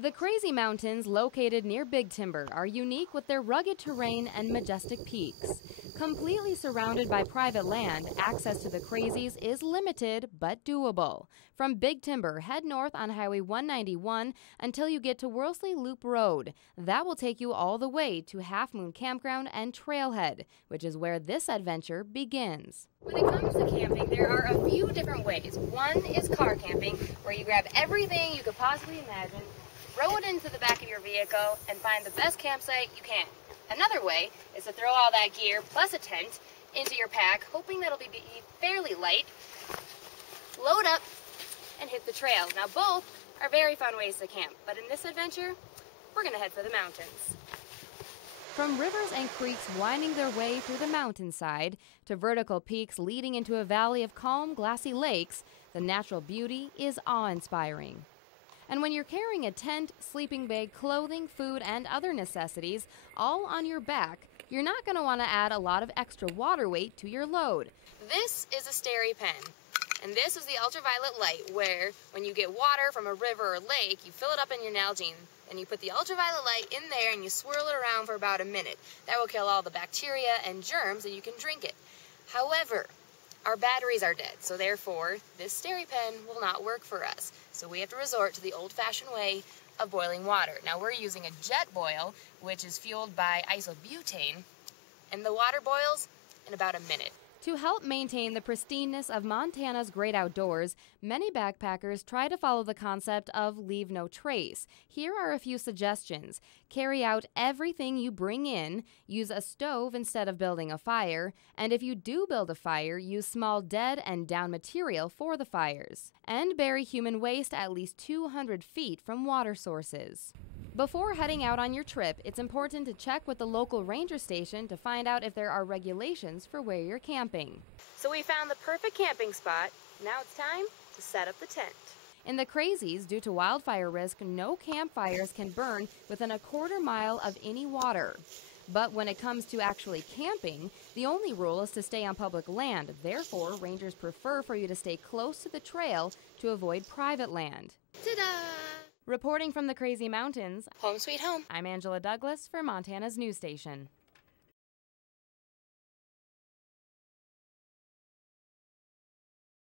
The Crazy Mountains, located near Big Timber, are unique with their rugged terrain and majestic peaks. Completely surrounded by private land, access to the Crazies is limited but doable. From Big Timber, head north on Highway 191 until you get to Worsley Loop Road. That will take you all the way to Half Moon Campground and Trailhead, which is where this adventure begins. When it comes to camping, there are a few different ways. One is car camping, where you grab everything you could possibly imagine, throw it into the back of your vehicle, and find the best campsite you can. Another way is to throw all that gear plus a tent into your pack, hoping that it'll be fairly light, load up, and hit the trail. Now both are very fun ways to camp, but in this adventure, we're gonna head for the mountains. From rivers and creeks winding their way through the mountainside to vertical peaks leading into a valley of calm, glassy lakes, the natural beauty is awe-inspiring. And when you're carrying a tent, sleeping bag, clothing, food, and other necessities all on your back, you're not going to want to add a lot of extra water weight to your load. This is a SteriPen, and this is the ultraviolet light where when you get water from a river or lake, you fill it up in your Nalgene, and you put the ultraviolet light in there and you swirl it around for about a minute. That will kill all the bacteria and germs and you can drink it. However, our batteries are dead, so therefore this SteriPen will not work for us. So we have to resort to the old-fashioned way of boiling water. Now we're using a jet boil, which is fueled by isobutane, and the water boils in about a minute. To help maintain the pristineness of Montana's great outdoors, many backpackers try to follow the concept of leave no trace. Here are a few suggestions. Carry out everything you bring in, use a stove instead of building a fire, and if you do build a fire, use small dead and down material for the fires. And bury human waste at least 200 feet from water sources. Before heading out on your trip, it's important to check with the local ranger station to find out if there are regulations for where you're camping. So we found the perfect camping spot. Now it's time to set up the tent. In the Crazies, due to wildfire risk, no campfires can burn within a quarter mile of any water. But when it comes to actually camping, the only rule is to stay on public land. Therefore, rangers prefer for you to stay close to the trail to avoid private land. Ta-da! Reporting from the Crazy Mountains, Home sweet home. I'm Angela Douglas for Montana's News Station.